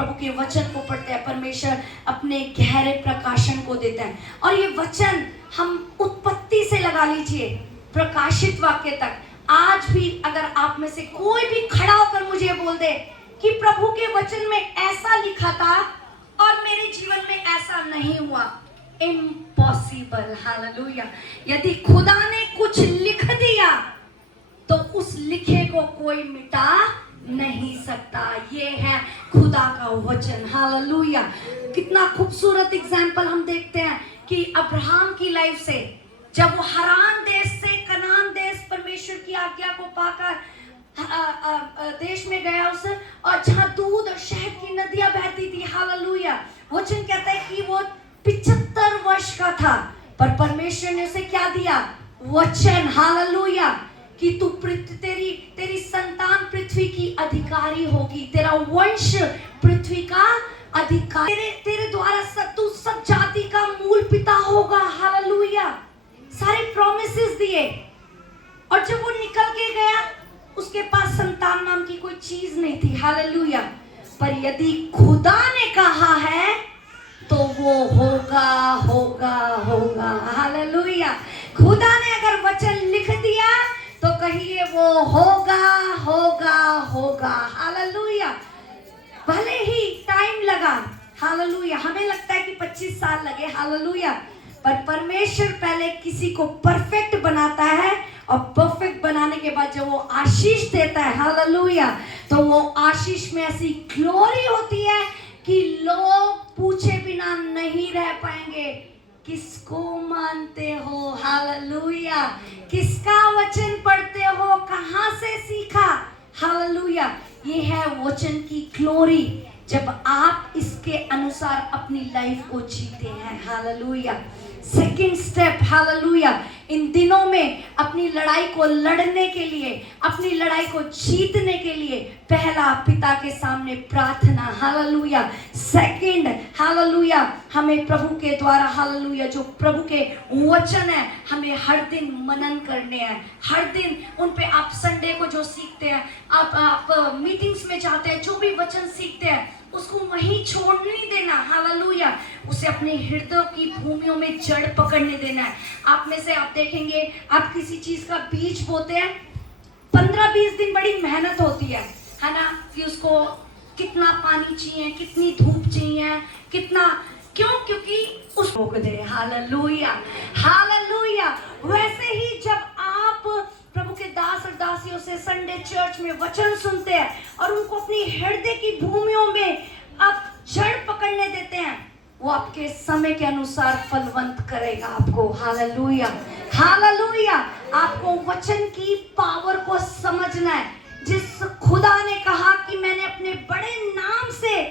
प्रभु के वचन को पढ़ते हैं, परमेश्वर अपने गहरे प्रकाशन को देता है। और ये वचन हम उत्पत्ति से लगा लीजिए प्रकाशित वाक्य तक, आज भी अगर आप में से कोई भी खड़ा होकर मुझे बोल दे कि प्रभु के वचन में ऐसा लिखा था और मेरे जीवन में ऐसा नहीं हुआ, इम्पॉसिबल। हालेलुया। यदि खुदा ने कुछ लिख दिया तो उस लिखे को कोई मिटा नहीं सकता। ये है खुदा का वचन। हालेलुया। कितना खूबसूरत एग्जाम्पल हम देखते हैं कि अब्राहम की लाइफ से, जब वो हरान देश से कनान देश परमेश्वर की आज्ञा को पाकर देश में गया उस, और जहां दूध और शहद की नदियां बहती थी। हालेलुया। वचन कहता है कि वो 75 वर्ष का था, पर परमेश्वर ने उसे क्या दिया? वचन। हालेलुया। कि तू तेरी संतान पृथ्वी की अधिकारी होगी, तेरा वंश पृथ्वी का अधिकारी, तेरे द्वारा तू सब जाति का मूल पिता होगा। हालेलुया। सारे प्रॉमिसेस दिए, और जब वो निकल के गया उसके पास संतान नाम की कोई चीज नहीं थी। हालेलुया। पर यदि खुदा ने कहा है तो वो होगा होगा होगा। हालेलुया। खुदा ने अगर वचन लिख दिया तो कहिए वो होगा होगा होगा। हालेलुया। भले ही टाइम लगा, हालेलुया, हमें लगता है कि 25 साल लगे, हालेलुया, पर परमेश्वर पहले किसी को परफेक्ट बनाता है, और परफेक्ट बनाने के बाद जब वो आशीष देता है, हालेलुया, तो वो आशीष में ऐसी ग्लोरी होती है कि लोग पूछे बिना नहीं रह पाएंगे, किसको मानते हो? हालेलुया। किसका वचन पढ़ते हो? कहां से सीखा? हालेलुया। ये है वचन की ग्लोरी, जब आप इसके अनुसार अपनी लाइफ को जीते हैं। हालेलुया। सेकंड स्टेप, हालेलुया, इन दिनों में अपनी लड़ाई को लड़ने के लिए, अपनी लड़ाई को जीतने के लिए, पहला पिता के सामने प्रार्थना। हालेलुया। सेकंड, हालेलुया, हमें प्रभु के द्वारा, हालेलुया, जो प्रभु के वचन है, हमें हर दिन मनन करने हैं। हर दिन उन पे आप संडे को जो सीखते हैं, आप मीटिंग्स में जाते हैं, जो भी वचन सीखते हैं उसको वहीं छोड़ नहीं देना। हालेलुया। उसे अपने हृदय की भूमियों में जड़ पकड़ने देना है। आप में से आप देखेंगे, आप किसी चीज का बीज बोते हैं, 15-20 दिन बड़ी मेहनत होती है ना, कि उसको कितना पानी चाहिए, कितनी धूप चाहिए, कितना, क्यों? क्योंकि उस रोक दे। हालेलुया। हालेलुया। वैसे ही जब आप प्रभु के दास और दासियों से संडे चर्च में वचन सुनते हैं और उनको अपनी हृदय की भूमियों में आप जड़ पकड़ने देते हैं, वो आपके समय के अनुसार फलवंत करेगा आपको। हालेलुया। हालेलुया। आपको वचन की पावर को समझना है। जिस खुदा ने कहा कि मैंने अपने बड़े नाम से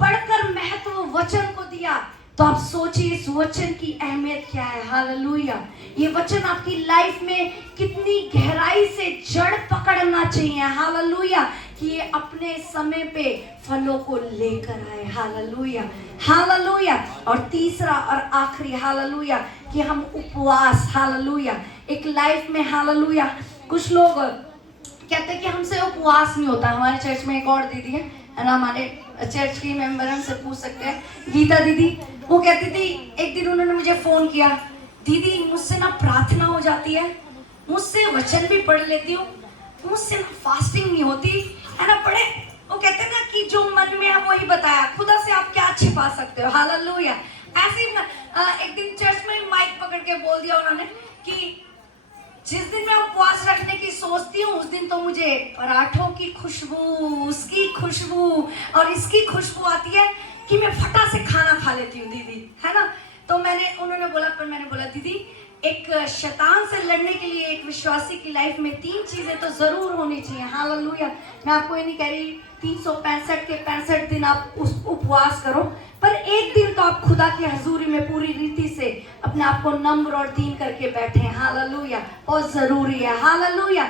बढ़कर महत्व वचन को दिया, तो आप सोचिए इस वचन की अहमियत क्या है। हालेलुया। ये वचन आपकी लाइफ में कितनी गहराई से जड़ पकड़ना चाहिए। हालेलुया। कि ये अपने समय पे फलों को लेकर आए। हालेलुया। हालेलुया। और तीसरा और आखिरी, हालेलुया, कि हम उपवास, हालेलुया, एक लाइफ में, हालेलुया, कुछ लोग कहते हैं कि हमसे उपवास नहीं होता। हमारे चर्च में एक और दीदी है ना, हमारे चर्च की मेंबर, हमसे पूछ सकते हैं, गीता दीदी, वो कहती थी, एक दिन उन्होंने मुझे फोन किया, दीदी मुझसे ना प्रार्थना हो जाती है, मुझसे वचन भी पढ़ लेती हूँ, मुझसे ना फास्टिंग नहीं होती है ना, पढ़े, वो कहते हैं ना कि जो मन में है वही बताया, खुदा से आप क्या छिपा सकते हो। हालेलुया। ऐसे ही एक दिन चर्च में माइक पकड़ के बोल दिया उन्होंने कि जिस दिन मैं उपवास रखने की सोचती हूँ, उस दिन तो मुझे पराठों की खुशबू, उसकी खुशबू और इसकी खुशबू आती है कि मैं फटा से खाना खा लेती हूँ दीदी, है ना। तो उन्होंने बोला दीदी, एक शैतान से लड़ने के लिए एक विश्वासी की लाइफ में 3 चीजें तो जरूर होनी चाहिए। हालेलुया। मैं आपको ये नहीं कह रही 365 के 65 दिन आप उस उपवास करो, पर एक दिन तो आप खुदा की हजूरी में पूरी रीति से अपने आप को नम्र और दीन करके बैठे। हालेलुया। बहुत जरूरी है। हालेलुया।